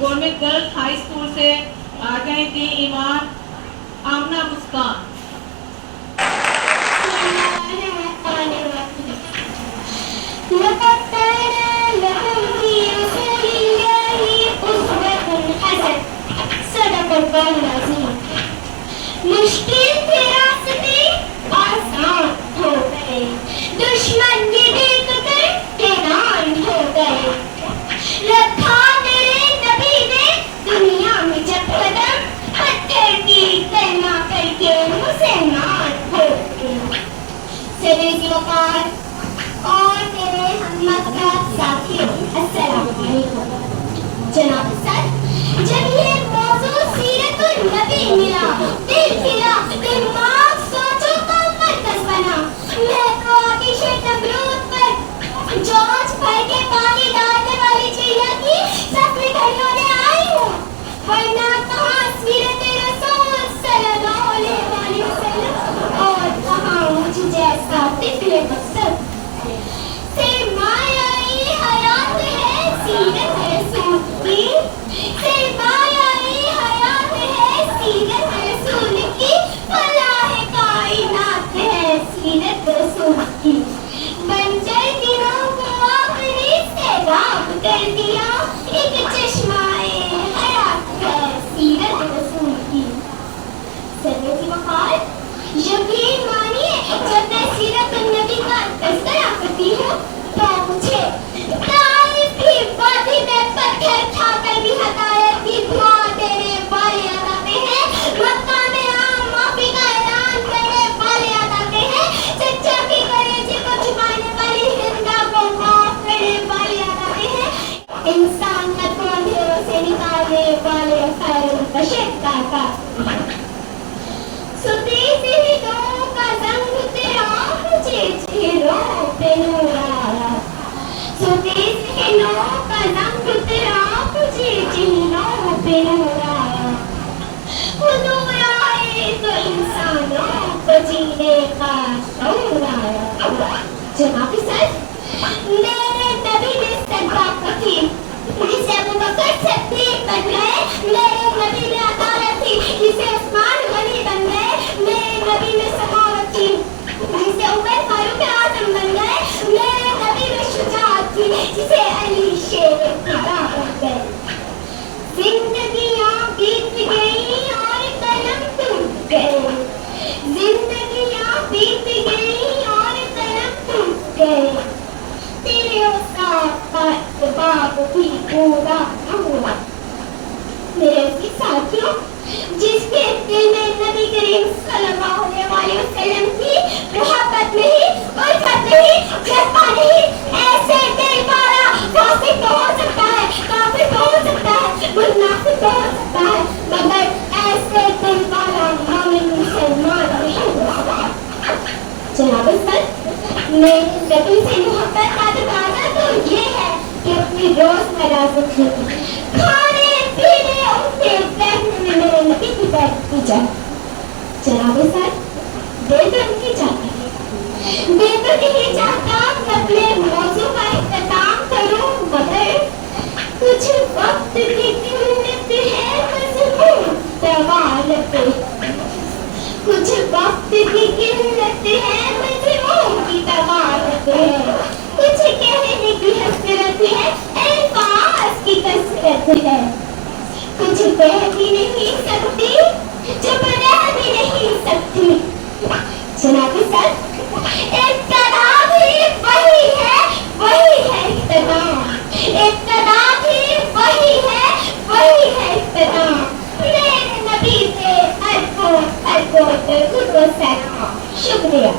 Government girls high school से आ गए थे ईमान आमना मुस्कान। मुश्किल थे रास्ते आसान हो गए, दुश्मन ये देखकर हैरान हो गए। रखा मेरे नबी ने दुनिया में जब कदम, पत्थर की कलमा करके मुसलमान हो गए। सरे वकार और मेरे हमत का साथियों, अस्सलाम वालेकुम। जनाब सर, जब ये मौजूद सीरतुन नबी मिला, दिल खिला, दिमाग सोचो का मरकज बना। मैं तो आतिशे नमरूद पर जोश भर के पानी डालने वाली चिड़िया की सफ में खड़ी होने आई हूँ, वरना कहाँ सीरत रसूल सल्लल्लाहु अलैहि वसल्लम और कहाँ मुझ जैसा तिफले मकसद से मायाई हयात है सीरत रसूल की। बंजर दिनों को आखिरी से राम कर दिया, एक चश्माए हयात है सीरत रसूल की। सरे की वकार, यकीन मानिए जब मैं सीरत नबी का तज़किरा करती हूँ तो मुझे ताइफ की वादी में पत्थर खाकर भी हदायत की दुआ देने वाले याद आते हैं, मक्का में आम माफी का ऐलान करने वाले याद आते हैं, चच्चा की कलेजे को छुपाने वाली हिंदा को माफ करने वाले याद आते हैं, इंसान को अंधेरों से निकालने वाले खैरुल बशर का। सुतेज हिरों का रंग तेरा मुझे चेहरों पे नूर आया, सुतेज हिरों का रंग तेरा मुझे चेहरों पे नूर आया। हुजूर आए तो इंसानों को जीने का शऊर आया। जनाब सर, मेरे नबी ने सदाकत थी जिसे अबू बकर सिद्दीक बन गए, मेरे नबी में अदालत थी जिसे उस्मान गनी बन गए, मेरे नबी में सखावत थी जिसे उमर फारूक आजम बन गए, मेरे नबी में शुजाअत थी जिसे अली शेर खुदा बन गए। जिंदगियां बीत गई और कलम टूट गए, जिंदगियां बीत गई और कलम टूट गए, तेरे उस्ताद का इत्बाब भी पूरा न हुआ। मेरे साथियों, जिसके दिल में नबी करीम सल्लल्लाहु अलैहि वसल्लम की मोहब्बत नहीं, उल्फत नहीं, जज्बा नहीं, ऐसे दिल वाला फासिक तो हो सकता है, काफिर तो हो सकता है, मुनाफिक तो हो सकता है, मगर ऐसे दिल वाला मोमिन मुसलमान नहीं हो सकता। जनाब सर, मेरे नबी से मोहब्बत का तकाज़ा तो ये है कि अपनी रोज़मर्रा ज़िंदगी खाने पीने उठने बैठने में मेरे नबी की बैठक की जाए। जनाब सर, दिल तो नहीं चाहता, दिल तो नहीं चाहता कि अपने मौजू का इख्तिताम करूं, मगर कुछ वक्त की किल्लत है मज़मून सवाल पे, कुछ वक्त की किल्लत है मज़मून की दवालत है, कुछ कहने की हसरत है, अल्फाज़ की कसरत है, कुछ कह भी नहीं सकती, चुप रह भी नहीं सकती। जनाब सर, इब्तिदा भी वही है इख्तिताम, इब्तिदा भी वही है इख्तिताम। मेरे नबी से अरबों दरूद व सलाम। शुक्रिया।